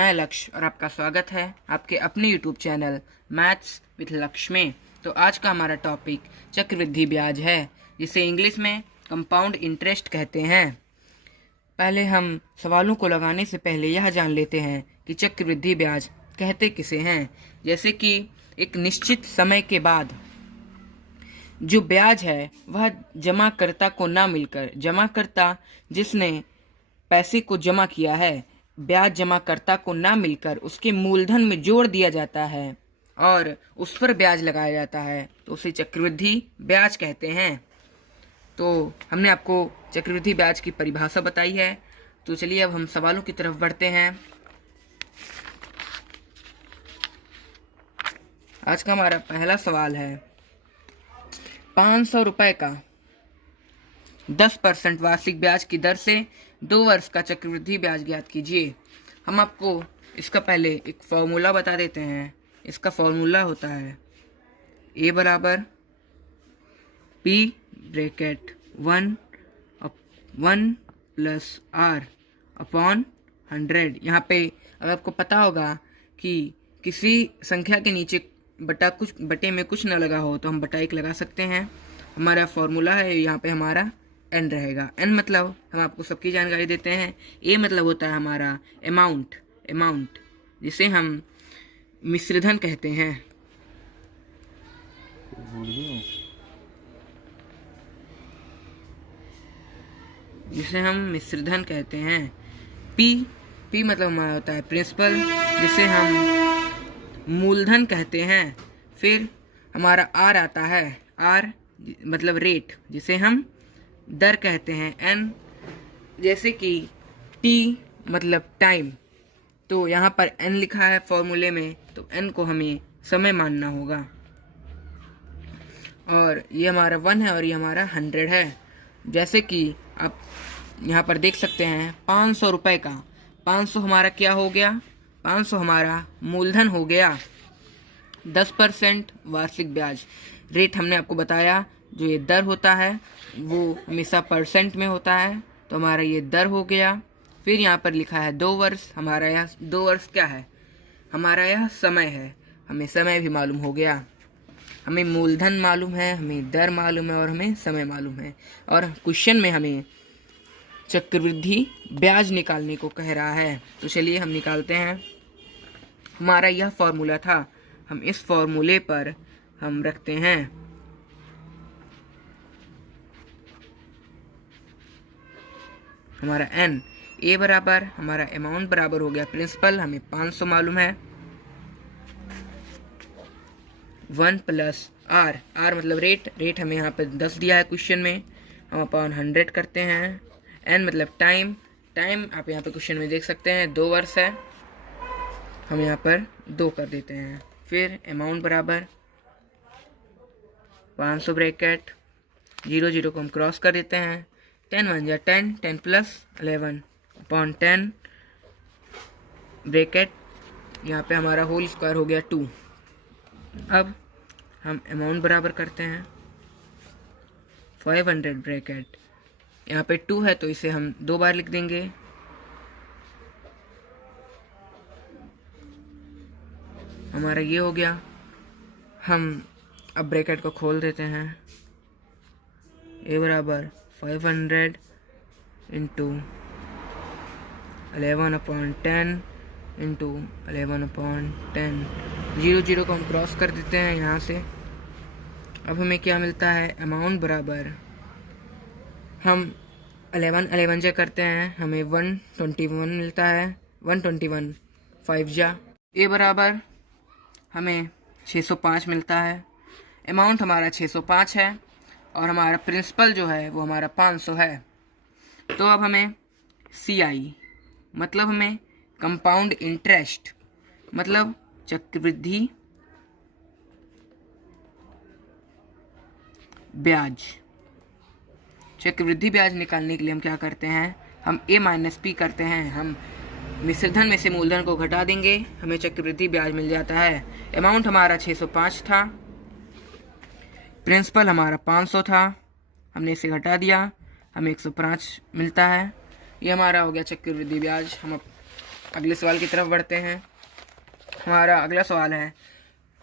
मैं लक्ष्य और आपका स्वागत है आपके अपने यूट्यूब चैनल मैथ्स विद लक्ष्य में। तो आज का हमारा टॉपिक चक्रवृद्धि ब्याज है, जिसे इंग्लिश में कंपाउंड इंटरेस्ट कहते हैं। पहले हम सवालों को लगाने से पहले यह जान लेते हैं कि चक्रवृद्धि ब्याज कहते किसे हैं। जैसे कि एक निश्चित समय के बाद जो ब्याज है वह जमाकर्ता को ना मिलकर, जमाकर्ता जिसने पैसे को जमा किया है, ब्याज जमाकर्ता को ना मिलकर उसके मूलधन में जोड़ दिया जाता है और उस पर ब्याज लगाया जाता है, तो उसे चक्रवृद्धि ब्याज कहते हैं। तो हमने आपको चक्रवृद्धि ब्याज की परिभाषा बताई है। तो चलिए अब हम सवालों की तरफ बढ़ते हैं। आज का हमारा पहला सवाल है, 500 रुपए का 10% वार्षिक ब्याज की दर से 2 वर्ष का चक्रवृद्धि ब्याज ज्ञात कीजिए। हम आपको इसका पहले एक फॉर्मूला बता देते हैं। इसका फॉर्मूला होता है A बराबर P bracket 1 plus R upon 100। यहाँ पे अगर आपको पता होगा कि किसी संख्या के नीचे बटे में कुछ ना लगा हो तो हम बटा 1 लगा सकते हैं। हमारा फॉर्मूला है, यहाँ पे हमारा n रहेगा। n मतलब हम आपको सबकी जानकारी देते हैं। a मतलब होता है हमारा अमाउंट जिसे हम मिश्रधन कहते हैं। p मतलब हमारा होता है प्रिंसिपल, जिसे हम मूलधन कहते हैं। फिर हमारा r आता है, r मतलब रेट, जिसे हम दर कहते हैं। n जैसे कि t मतलब टाइम, तो यहाँ पर n लिखा है फॉर्मूले में, तो n को हमें समय मानना होगा। और ये हमारा 1 है और ये हमारा 100 है। जैसे कि आप यहाँ पर देख सकते हैं 500 रुपए का 500 हमारा क्या हो गया, 500 हमारा मूलधन हो गया। 10% वार्षिक ब्याज रेट हमने आपको बताया। जो ये दर होता है वो हमेशा परसेंट में होता है, तो हमारा ये दर हो गया। फिर यहाँ पर लिखा है 2 वर्ष। हमारा यह 2 वर्ष क्या है, हमारा यह समय है। हमें समय भी मालूम हो गया। हमें मूलधन मालूम है, हमें दर मालूम है और हमें समय मालूम है। और क्वेश्चन में हमें चक्रवृद्धि ब्याज निकालने को कह रहा है, तो चलिए हम निकालते हैं। हमारा यह फॉर्मूला था, हम इस फॉर्मूले पर हम रखते हैं हमारा n। a बराबर हमारा अमाउंट बराबर हो गया प्रिंसिपल, हमें 500 मालूम है, 1 प्लस r मतलब रेट हमें यहाँ पर 10 दिया है क्वेश्चन में, हम अपॉन 100 करते हैं। n मतलब टाइम आप यहाँ पे क्वेश्चन में देख सकते हैं 2 वर्ष है, हम यहाँ पर 2 कर देते हैं। फिर अमाउंट बराबर 500 ब्रैकेट 0 को हम क्रॉस कर देते हैं। 10 1 जा 10 प्लस 11 अपॉन 10 ब्रैकेट, यहाँ पे हमारा होल स्क्वायर हो गया 2। अब हम अमाउंट बराबर करते हैं 500 ब्रैकेट, यहाँ पे 2 है तो इसे हम 2 बार लिख देंगे। हमारा ये हो गया। हम अब ब्रैकेट को खोल देते हैं। a बराबर 500 इंटू 11 अपॉन 10 इंटू 11 अपॉन 10, 0 को हम क्रॉस कर देते हैं यहाँ से। अब हमें क्या मिलता है, अमाउंट बराबर हम 11 जा करते हैं, हमें 121 मिलता है, 121 5 जा। a बराबर हमें 605 मिलता है। अमाउंट हमारा 605 है और हमारा प्रिंसिपल जो है वो हमारा 500 है। तो अब हमें CI मतलब हमें कंपाउंड इंटरेस्ट मतलब चक्रवृद्धि ब्याज निकालने के लिए हम क्या करते हैं, हम a माइनस p करते हैं। हम मिश्रधन में से मूलधन को घटा देंगे, हमें चक्रवृद्धि ब्याज मिल जाता है। अमाउंट हमारा 605 था, प्रिंसिपल हमारा 500 था, हमने इसे घटा दिया, हमें 105 मिलता है। ये हमारा हो गया चक्रवृद्धि ब्याज। हम अगले सवाल की तरफ बढ़ते हैं। हमारा अगला सवाल है,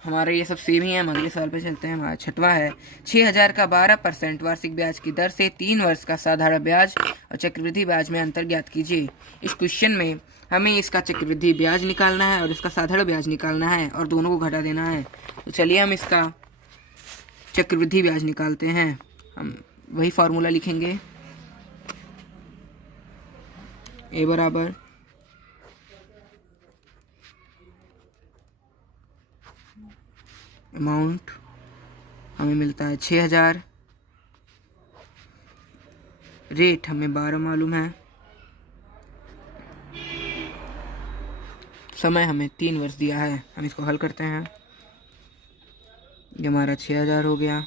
हमारे ये सब सेम ही है, हम अगले सवाल पे चलते हैं। हमारा 6वां है, 6,000 का 12% वार्षिक ब्याज की दर से 3 वर्ष का साधारण ब्याज और चक्रवृद्धि ब्याज में अंतर ज्ञात कीजिए। इस क्वेश्चन में हमें इसका चक्रवृद्धि ब्याज निकालना है और इसका साधारण ब्याज निकालना है और दोनों को घटा देना है। तो चलिए हम इसका चक्रवृद्धि ब्याज निकालते हैं। हम वही फार्मूला लिखेंगे, ए बराबर अमाउंट हमें मिलता है 6,000, रेट हमें 12 मालूम है, समय हमें 3 वर्ष दिया है। हम इसको हल करते हैं। ये हमारा 6,000 हो गया,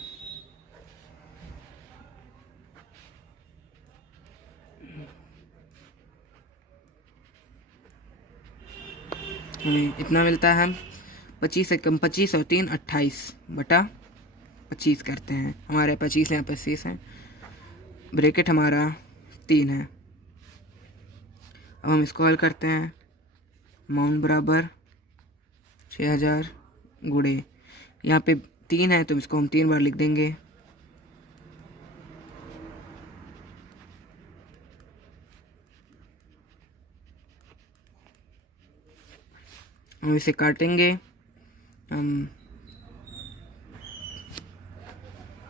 हमें इतना मिलता है। हम 25 से कम 25 और 3 28 बटा 25 करते हैं। हमारे 25 यहाँ 25 है, ब्रैकेट हमारा 3 है। अब हम इसको हल करते हैं। अमाउंट बराबर 6,000 गुणे, यहाँ पे 3 है तो इसको हम 3 बार लिख देंगे। हम इसे काटेंगे। हम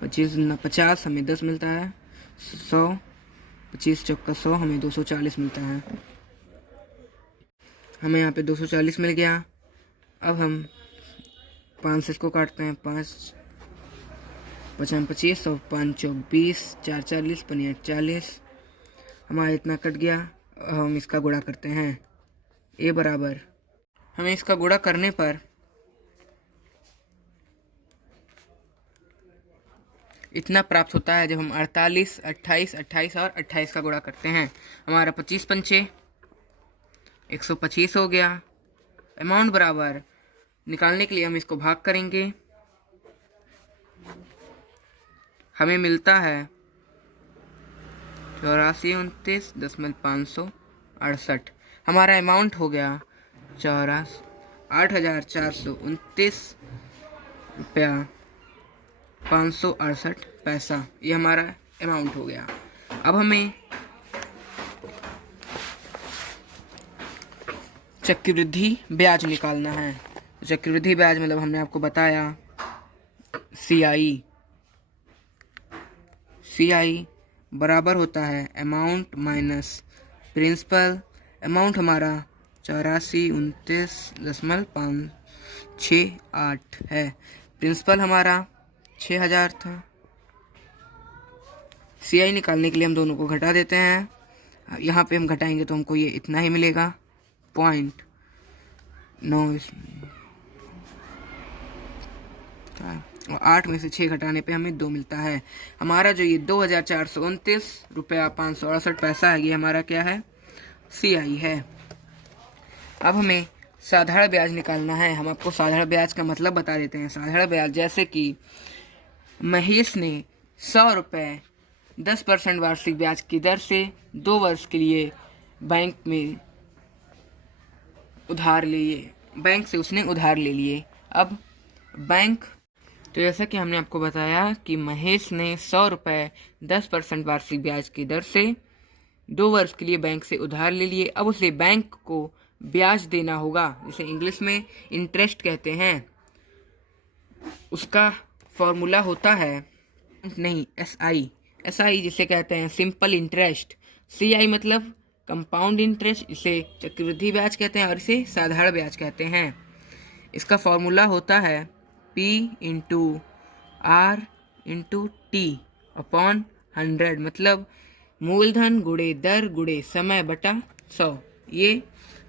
25 ना 50 हमें 10 मिलता है, 100 25 चौका 100 हमें 240 मिलता है। हमें यहाँ पे 240 मिल गया। अब हम 5 से इसको काटते हैं। 5 5 25 और 5 चौक 20, 4 40 5 40, हमारा इतना कट गया। अब हम इसका गुणा करते हैं। ए बराबर, हमें इसका गुणा करने पर इतना प्राप्त होता है। जब हम 48, 28, 28 और 28 का गुणा करते हैं, हमारा 25 पंचे 125 हो गया। अमाउंट बराबर, निकालने के लिए हम इसको भाग करेंगे। हमें मिलता है 84,29,568। हमारा अमाउंट हो गया 8,429 रुपया 568 पैसा। ये हमारा अमाउंट हो गया। अब हमें चक्रवृद्धि ब्याज निकालना है। चक्रवृद्धि ब्याज मतलब हमने आपको बताया CI बराबर होता है अमाउंट माइनस प्रिंसिपल। अमाउंट हमारा 84,29,568 है। प्रिंसिपल हमारा 6,000 था। CI निकालने के लिए हम दोनों को घटा देते हैं। यहाँ पे हम घटाएंगे तो हमको ये इतना ही मिलेगा, 0.9। और 8 में से 6 घटाने पे हमें 2 मिलता है। हमारा जो ये 2,429 रुपया 568 पैसा है, ये हमारा क्या है, CI है। अब हमें साधारण ब्याज निकालना है। हम आपको साधारण ब्याज का मतलब बता देते हैं। साधारण ब्याज जैसे कि महेश ने 100 रुपये 10% वार्षिक ब्याज की दर से 2 वर्ष के लिए बैंक से उसने उधार ले लिए। अब बैंक, तो जैसा कि हमने आपको बताया कि महेश ने 100 रुपये 10% वार्षिक ब्याज की दर से 2 वर्ष के लिए बैंक से उधार ले लिए। अब उसे बैंक को ब्याज देना होगा, जिसे इंग्लिश में इंटरेस्ट कहते हैं। उसका फॉर्मूला होता है SI जिसे कहते हैं सिंपल इंटरेस्ट। CI मतलब कंपाउंड इंटरेस्ट, इसे चक्रवृद्धि ब्याज कहते हैं और इसे साधारण ब्याज कहते हैं। इसका फॉर्मूला होता है P into R into T upon 100, मतलब मूलधन गुणे दर गुणे समय बटा 100। ये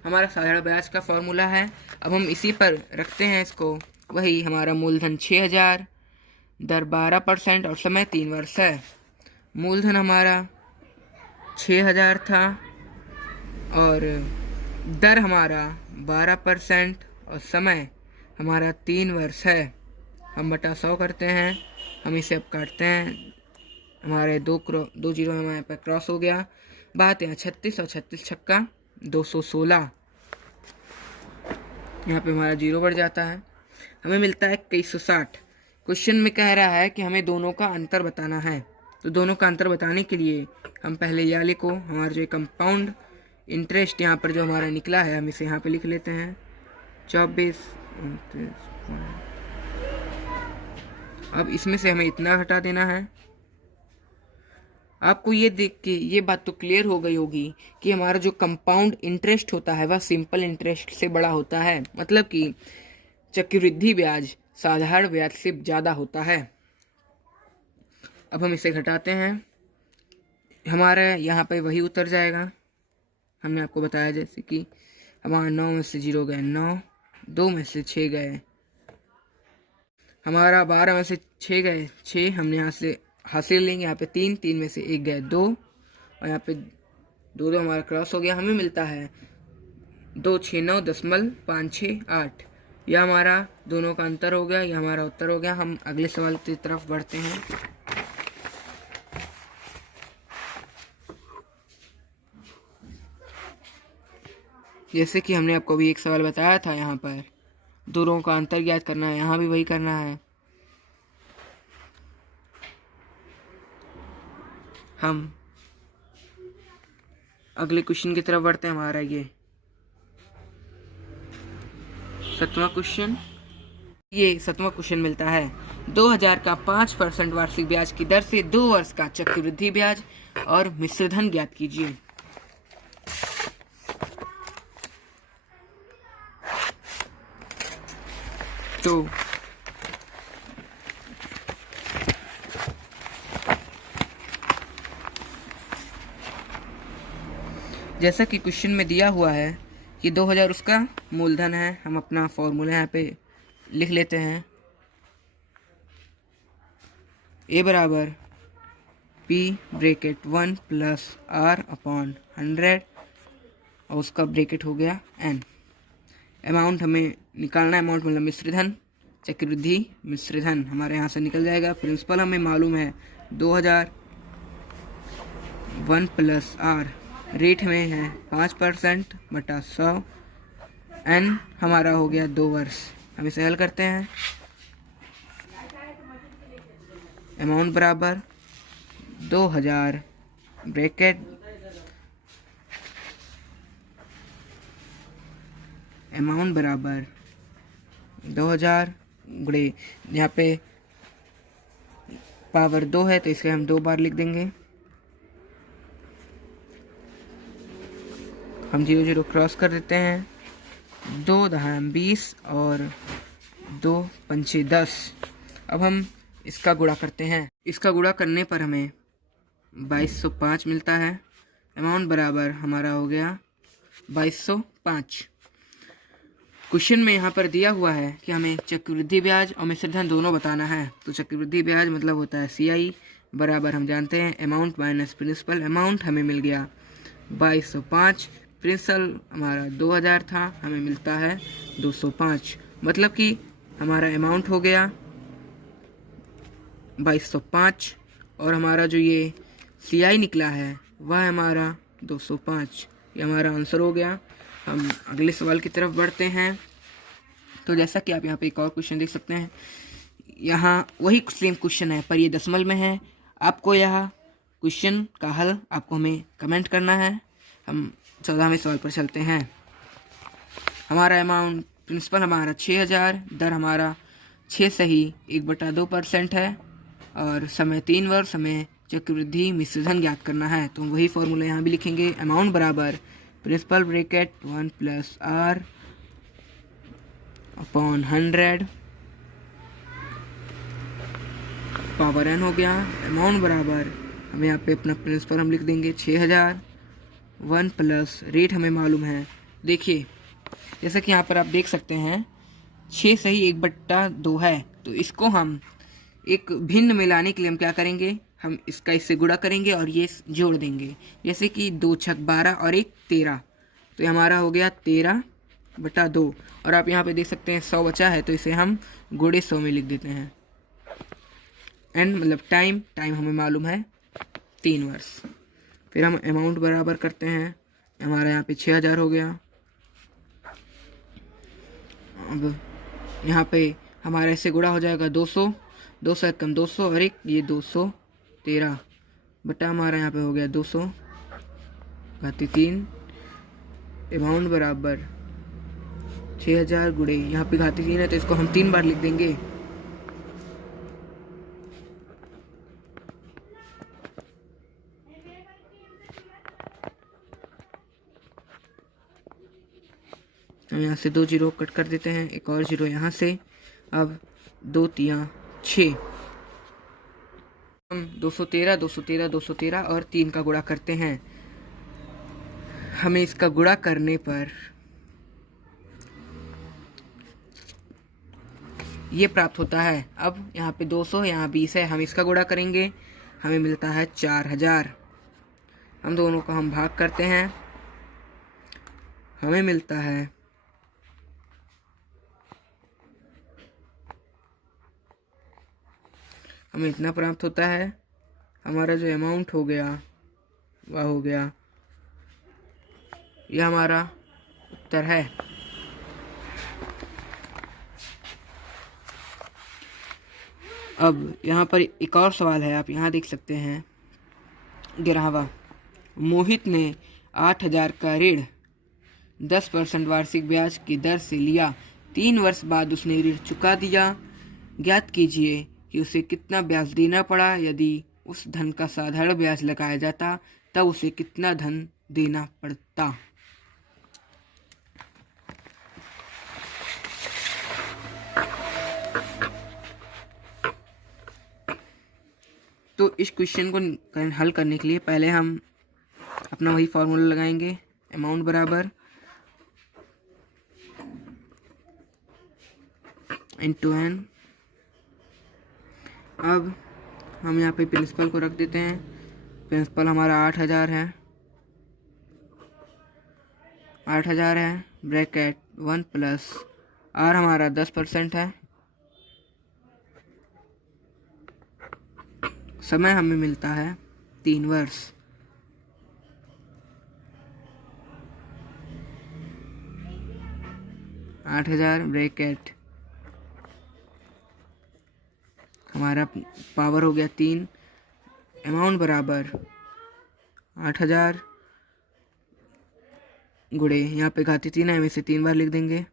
हमारा साधारण ब्याज का फॉर्मूला है। अब हम इसी पर रखते हैं इसको। वही हमारा मूलधन 6,000, दर 12% और समय 3 वर्ष है। मूलधन हमारा 6,000 था और दर हमारा 12% और समय हमारा 3 वर्ष है। हम बटा 100 करते हैं। हम इसे अब काटते हैं। हमारे 2 जीरो हमारे पर क्रॉस हो गया। बात यहाँ 36 और 36 छक्का 216। यहाँ पे हमारा 0 बढ़ जाता है। हमें मिलता है 2160। क्वेश्चन में कह रहा है कि हमें दोनों का अंतर बताना है। तो दोनों का अंतर बताने के लिए हम पहले यह लिखो, हमारा जो कंपाउंड इंटरेस्ट यहाँ पर जो हमारा निकला है हम इसे यहाँ पे लिख लेते हैं 24। अब इसमें से हमें इतना घटा देना है। आपको ये देख के ये बात तो क्लियर हो गई होगी कि हमारा जो कंपाउंड इंटरेस्ट होता है वह सिंपल इंटरेस्ट से बड़ा होता है, मतलब कि चक्रवृद्धि ब्याज साधारण ब्याज से ज़्यादा होता है। अब हम इसे घटाते हैं, हमारा यहाँ पे वही उतर जाएगा। हमने आपको बताया जैसे कि हमारा 9 में से 0 गए 9, 2 में से 6 गए, हमारा 12 में से 6 गए 6, हमने यहाँ से हासिल लेंगे, यहाँ पे 3, 3 में से 1 गए 2, और यहाँ पे 2 2 हमारा क्रॉस हो गया। हमें मिलता है 269.568। यह हमारा दोनों का अंतर हो गया, यह हमारा उत्तर हो गया। हम अगले सवाल की तरफ बढ़ते हैं। जैसे कि हमने आपको अभी एक सवाल बताया था, यहाँ पर दोनों का अंतर ज्ञात करना है, यहाँ भी वही करना है। हम अगले क्वेश्चन की तरफ बढ़ते हैं। हमारा ये 7वां क्वेश्चन, ये 7वां क्वेश्चन मिलता है 2000 का 5% वार्षिक ब्याज की दर से 2 वर्ष का चक्रवृद्धि ब्याज और मिश्रधन ज्ञात कीजिए। तो जैसा कि क्वेश्चन में दिया हुआ है कि 2000 उसका मूलधन है, हम अपना फॉर्मूला यहाँ पे लिख लेते हैं। ए बराबर P ब्रैकेट 1 प्लस R/100 और उसका ब्रैकेट हो गया N। अमाउंट हमें निकालना है, अमाउंट मतलब मिश्रधन, चक्रवृद्धि मिश्रधन हमारे यहाँ से निकल जाएगा। प्रिंसिपल हमें मालूम है 2000, 1 प्लस R, रेट में है 5% बटा 100, N हमारा हो गया 2 वर्ष। हम इसे हल करते हैं। अमाउंट बराबर 2000 ब्रैकेट अमाउंट बराबर 2000 गुणे, यहाँ पे पावर 2 है तो इसे हम 2 बार लिख देंगे। हम 0 0 क्रॉस कर देते हैं, 2 दहाम 20 और 2 पंचे 10। अब हम इसका गुणा करते हैं। इसका गुणा करने पर हमें 2205 मिलता है। अमाउंट बराबर हमारा हो गया 2205। क्वेश्चन में यहाँ पर दिया हुआ है कि हमें चक्रवृद्धि ब्याज और मिश्रधन दोनों बताना है। तो चक्रवृद्धि ब्याज मतलब होता है CI बराबर हम जानते हैं अमाउंट माइनस प्रिंसिपल। अमाउंट हमें मिल गया 2205, प्रिंसिपल हमारा 2000 था, हमें मिलता है 205, मतलब कि हमारा अमाउंट हो गया 2205 और हमारा जो ये CI निकला है वह हमारा 205। ये हमारा आंसर हो गया। हम अगले सवाल की तरफ बढ़ते हैं। तो जैसा कि आप यहाँ पे एक और क्वेश्चन देख सकते हैं, यहाँ वही सेम क्वेश्चन है पर ये दशमलव में है। आपको यह क्वेश्चन का हल आपको हमें कमेंट करना है। हम 14वें सवाल पर चलते हैं। हमारा अमाउंट प्रिंसिपल हमारा 6000, दर हमारा 6 सही 1/2% है और समय 3 वर्ष, हमें चक्रवृद्धि मिश्रधन ज्ञात करना है। तो वही फॉर्मूला यहाँ भी लिखेंगे। अमाउंट बराबर principal bracket 1 plus R/100 power n हो गया। अमाउंट बराबर हमें यहाँ पे अपना प्रिंसिपल हम लिख देंगे 6000, 1 प्लस रेट हमें मालूम है। देखिए जैसा कि यहाँ पर आप देख सकते हैं 6 सही 1/2 है, तो इसको हम एक भिन्न में लाने के लिए हम क्या करेंगे, हम इसका इससे गुणा करेंगे और ये जोड़ देंगे। जैसे कि 2 छक 12 और 1 13, तो ये हमारा हो गया 13/2। और आप यहाँ पे देख सकते हैं 100 बचा है तो इसे हम गुणे 100 में लिख देते हैं। एंड मतलब टाइम हमें मालूम है 3 वर्ष। फिर हम अमाउंट बराबर करते हैं, हमारा यहाँ पे 6000 हो गया अब यहाँ पे हमारा ऐसे गुणा हो जाएगा 200, 200 एक कम 200 और एक ये 213 बटा हमारा यहाँ पे हो गया 200 घाती 3, अमाउंट बराबर 6000 गुणे यहाँ पे घाती 3 है तो इसको हम 3 बार लिख देंगे। हम यहाँ से 2 जीरो कट कर देते हैं, एक और जीरो यहाँ से। अब 2 3 6, हम 213 213 213 और 3 का गुणा करते हैं। हमें इसका गुणा करने पर ये प्राप्त होता है। अब यहाँ पे 200 यहाँ 20 है, हम इसका गुणा करेंगे, हमें मिलता है 4000। हम दोनों का हम भाग करते हैं, हमें मिलता है हमें इतना प्राप्त होता है। हमारा जो अमाउंट हो गया वह हो गया, यह हमारा उत्तर है। अब यहाँ पर एक और सवाल है, आप यहाँ देख सकते हैं 11वां। मोहित ने 8000 का ऋण 10% वार्षिक ब्याज की दर से लिया। 3 वर्ष बाद उसने ऋण चुका दिया। ज्ञात कीजिए कि उसे कितना ब्याज देना पड़ा। यदि उस धन का साधारण ब्याज लगाया जाता तब उसे कितना धन देना पड़ता। तो इस क्वेश्चन को हल करने के लिए पहले हम अपना वही फॉर्मूला लगाएंगे, अमाउंट बराबर इंटू एन। अब हम यहाँ पे प्रिंसिपल को रख देते हैं। प्रिंसिपल हमारा 8000 है, 8000 है, ब्रैकेट 1 प्लस आर हमारा 10% है। समय हमें मिलता है 3 वर्ष। आठ 8000 ब्रैकेट हमारा पावर हो गया 3, अमाउंट बराबर 8000 गुणे यहाँ पे घाती 3 है, हम इसे 3 बार लिख देंगे।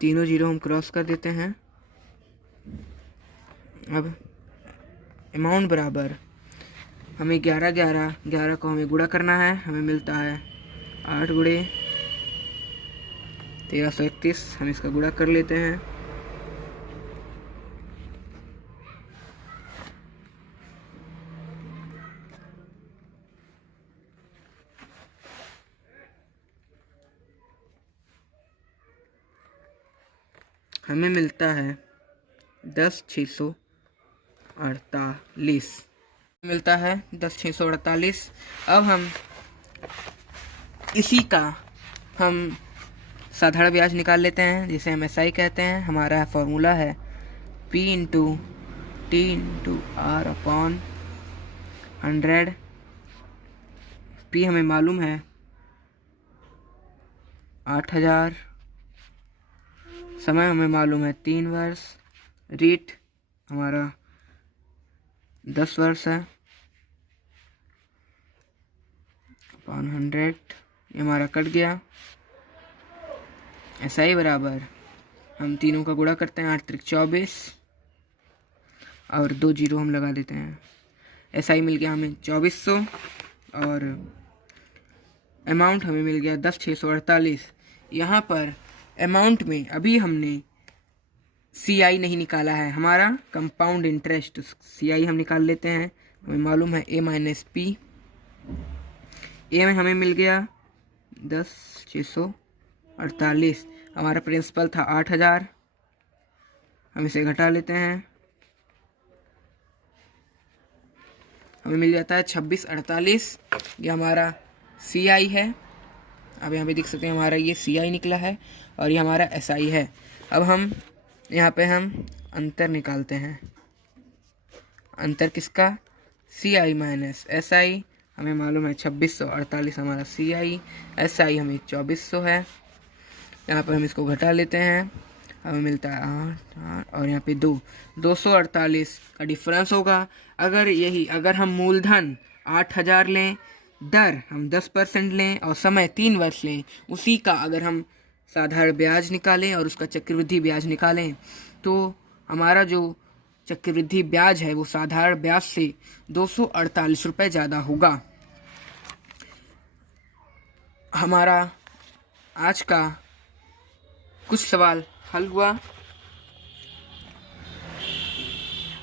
तीनों जीरो हम क्रॉस कर देते हैं। अब अमाउंट बराबर हमें 11 को हमें गुणा करना है, हमें मिलता है 8 गुणे 1331। हम इसका गुणा कर लेते हैं। हमें मिलता है 10,648 मिलता है 10,648। अब हम इसी का हम साधारण ब्याज निकाल लेते हैं, जिसे हम SI कहते हैं। हमारा फॉर्मूला है P into T into R upon 100। P हमें मालूम है 8000, समय हमें मालूम है 3 वर्ष, रेट हमारा 10 वर्ष है अपॉन 100। ये हमारा कट गया। SI बराबर हम तीनों का गुणा करते हैं, 8 त्रिक 24 और 2 जीरो हम लगा देते हैं। SI मिल गया हमें 2400 और अमाउंट हमें मिल गया 10,648। यहाँ पर अमाउंट में अभी हमने CI नहीं निकाला है, हमारा कंपाउंड इंटरेस्ट। CI हम निकाल लेते हैं, हमें मालूम है A माइनस P। ए में हमें मिल गया 10,648। हमारा प्रिंसिपल था 8000, हम इसे घटा लेते हैं, हमें मिल जाता है 2648। ये हमारा CI है। अब यहाँ पे देख सकते हैं हमारा ये CI निकला है और ये हमारा SI है। अब हम यहाँ पे हम अंतर निकालते हैं। अंतर किसका? CI माइनस SI हमें मालूम है 2648 हमारा CI, SI हमें 2400 है। यहाँ पर हम इसको घटा लेते हैं, हमें मिलता है 8 और यहाँ पे 248 का डिफरेंस होगा। अगर हम मूलधन 8000 लें, दर हम 10% लें और समय 3 वर्ष लें, उसी का अगर हम साधारण ब्याज निकालें और उसका चक्रवृद्धि ब्याज निकालें, तो हमारा जो चक्रवृद्धि ब्याज है वो साधारण ब्याज से 248 रुपये ज़्यादा होगा। हमारा आज का कुछ सवाल हल हुआ।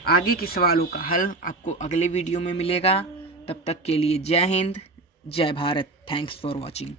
आगे के सवालों का हल आपको अगले वीडियो में मिलेगा। तब तक के लिए जय हिंद, जय भारत। Thanks for watching.